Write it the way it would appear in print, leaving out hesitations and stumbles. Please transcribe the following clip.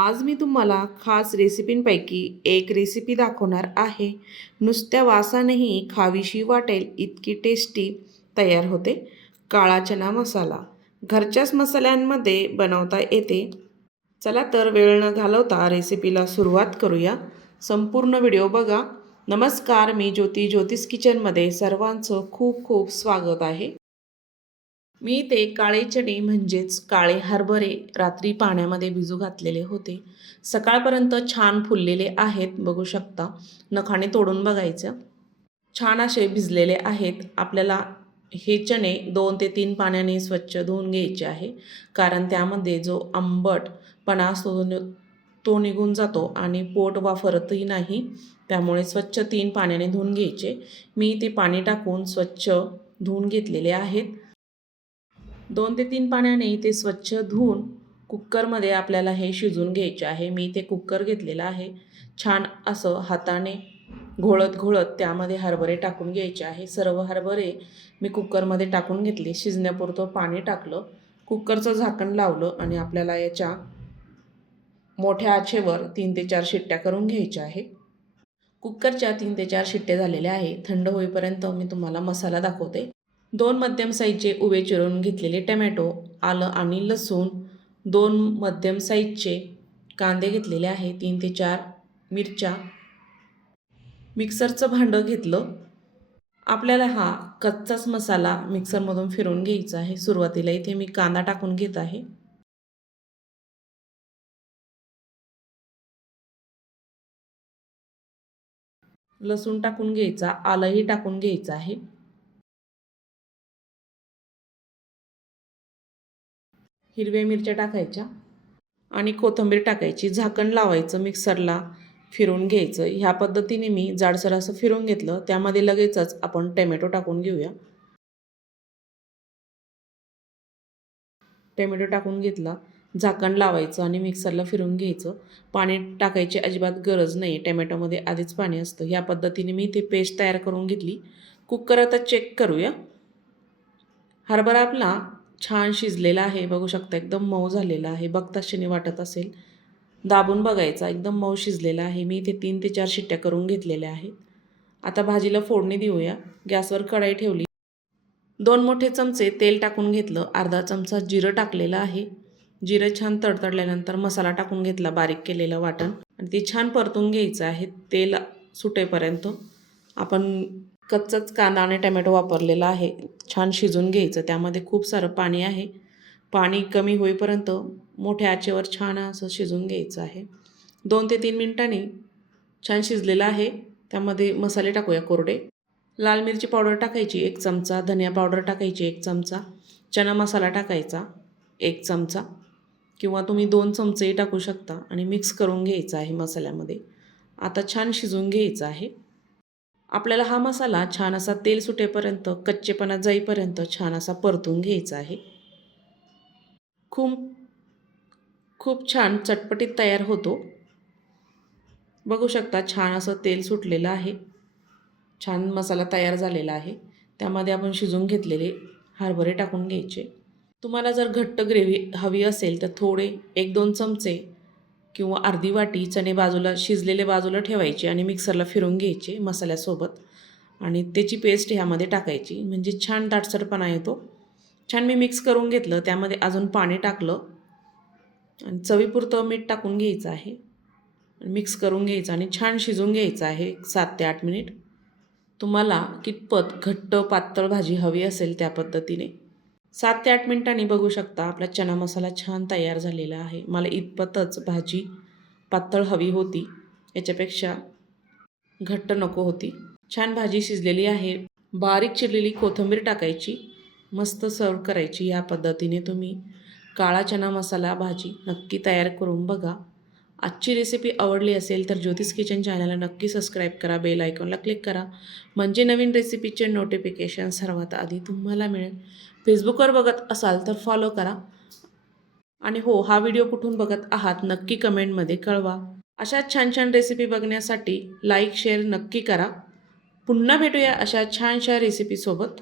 आज मी तुम्हाला खास रेसिपींपैकी एक रेसिपी दाखवणार आहे. नुसत्या वासानेही खावीशी वाटेल इतकी टेस्टी तयार होते. काळा चना मसाला घरच्याच मसाल्यांमध्ये बनवता येते. चला तर वेळ न घालवता रेसिपीला सुरुवात करूया. संपूर्ण व्हिडिओ बघा. नमस्कार, मी ज्योतिष किचनमध्ये सर्वांचं खूप खूप स्वागत आहे. मी ते काळे चणे म्हणजेच काळे हरभरे रात्री पाण्यामध्ये भिजू घातलेले होते. सकाळपर्यंत छान फुललेले आहेत, बघू शकता. नखाने तोडून बघायचं. छान असे भिजलेले आहेत. आपल्याला हे चणे 2 ते 3 पाण्याने स्वच्छ धुवून घ्यायचे आहे, कारण त्यामध्ये जो आंबटपणा असतो तो निघून जातो आणि पोट वाफरतही नाही. त्यामुळे स्वच्छ 3 पाण्याने धुवून घ्यायचे. मी ते पाणी टाकून स्वच्छ धुवून घेतलेले आहेत. 2 ते 3 पाण्याने ते स्वच्छ धुवून कुकरमध्ये आपल्याला हे शिजवून घ्यायचे आहे. मी ते कुकर घेतलेलं आहे. छान असं हाताने घोळत घोळत त्यामध्ये हरभरे टाकून घ्यायचे आहे. सर्व हरभरे मी कुकरमध्ये टाकून घेतले. शिजण्यापुरतं पाणी टाकलं, कुकरचं झाकण लावलं आणि आपल्याला याच्या मोठ्या आचेवर 3 ते 4 शिट्ट्या करून घ्यायच्या आहे. कुकरच्या 3 ते 4 शिट्ट्या झालेल्या आहे. थंड होईपर्यंत मी तुम्हाला मसाला दाखवते. 2 मध्यम साईजचे उभे चिरून घेतलेले टमॅटो, आलं आणि लसूण, 2 मध्यम साईजचे कांदे घेतलेले आहे, 3 ते 4 मिरच्या. मिक्सरचं भांडं घेतलं. आपल्याला हा कच्चाच मसाला मिक्सरमधून फिरवून घ्यायचा आहे. सुरुवातीला इथे मी कांदा टाकून घेत आहे. लसूण टाकून घ्यायचा, आलंही टाकून घ्यायचं आहे. हिरव्या मिरच्या टाकायच्या आणि कोथिंबीर टाकायची. झाकण लावायचं, मिक्सरला फिरवून घ्यायचं. ह्या पद्धतीने मी जाडसर असं फिरवून घेतलं. त्यामध्ये लगेचच आपण टोमॅटो टाकून घेऊया. टोमॅटो टाकून घेतला, झाकण लावायचं आणि मिक्सरला फिरवून घ्यायचं. पाणी टाकायची अजिबात गरज नाही, टोमॅटोमध्ये आधीच पाणी असतं. ह्या पद्धतीने मी ते पेस्ट तयार करून घेतली. कुकर आता चेक करूया. हरभरा आपला छान शिजलेला आहे, बघू शकता. एकदम मऊ झालेला आहे, बघताक्षणी वाटत असेल. दाबून बघायचा, एकदम मऊ शिजलेला आहे. मी इथे 3 ते 4 शिट्ट्या करून घेतलेल्या आहेत. आता भाजीला फोडणी देऊया. गॅसवर कढई ठेवली. 2 मोठे चमचे तेल टाकून घेतलं. अर्धा चमचा जिरं टाकलेलं आहे. जिरं छान तडतडल्यानंतर मसाला टाकून घेतला, बारीक केलेलं वाटण, आणि ते छान परतून घ्यायचं आहे. तेल सुटेपर्यंत आपण कच्चाच कांदा आणि टोमॅटो वापरलेला आहे. छान शिजून घ्यायचं. त्यामध्ये खूप सारं पाणी आहे. पाणी कमी होईपर्यंत मोठ्या आचेवर छान असं शिजून घ्यायचं आहे. 2 ते 3 मिनिटांनी छान शिजलेलं आहे. त्यामध्ये मसाले टाकूया कोरडे. लाल मिरची पावडर टाकायची 1 चमचा, धनिया पावडर टाकायची 1 चमचा, चना मसाला टाकायचा 1 चमचा, किंवा तुम्ही 2 चमचेही टाकू शकता, आणि मिक्स करून घ्यायचा आहे मसाल्यामध्ये. आता छान शिजवून घ्यायचं आहे. आपल्याला हा मसाला छान असा तेल सुटेपर्यंत, कच्चेपणा जाईपर्यंत छान असा परतून घ्यायचा आहे. खूप खूप छान चटपटीत तयार होतो. बघू शकता, छान असं तेल सुटलेलं आहे. छान मसाला तयार झालेला आहे. त्यामध्ये आपण शिजवून घेतलेले हरभरे टाकून घ्यायचे. तुम्हाला जर घट्ट ग्रेव्ही हवी असेल तर थोडे 1-2 चमचे किंवा अर्धी वाटी चणे बाजूला शिजलेले बाजूला ठेवायचे आणि मिक्सरला फिरवून घ्यायचे मसाल्यासोबत, आणि त्याची पेस्ट ह्यामध्ये टाकायची, म्हणजे छान दाटसरपणा येतो. छान मी मिक्स करून घेतलं. त्यामध्ये अजून पाणी टाकलं आणि चवीपुरतं मीठ टाकून घ्यायचं आहे. मिक्स करून घ्यायचं आणि छान शिजवून घ्यायचं आहे 7 ते 8 मिनिट. तुम्हाला कितपत घट्ट पातळ भाजी हवी असेल त्या पद्धतीने 7 ते 8 मिनिटांनी बघू शकता आपला चना मसाला छान तयार झालेला आहे. मला इतपतच भाजी पातळ हवी होती, याच्यापेक्षा घट्ट नको होती. छान भाजी शिजलेली आहे. बारीक चिरलेली कोथिंबीर टाकायची, मस्त सर्व करायची. या पद्धतीने तुम्ही काळा चना मसाला भाजी नक्की तयार करून बघा. आजची रेसिपी आवडली असेल तर ज्योतिष किचन चॅनलला नक्की सबस्क्राईब करा, बेल आयकॉनला क्लिक करा, म्हणजे नवीन रेसिपीचे नोटिफिकेशन सर्वात आधी तुम्हाला मिळेल. फेसबुकवर बघत असाल तर फॉलो करा, आणि हो, हा व्हिडिओ कुठून बघत आहात नक्की कमेंटमध्ये कळवा. अशा छान छान रेसिपी बघण्यासाठी लाईक शेअर नक्की करा. पुन्हा भेटूया अशा छानशा रेसिपीसोबत.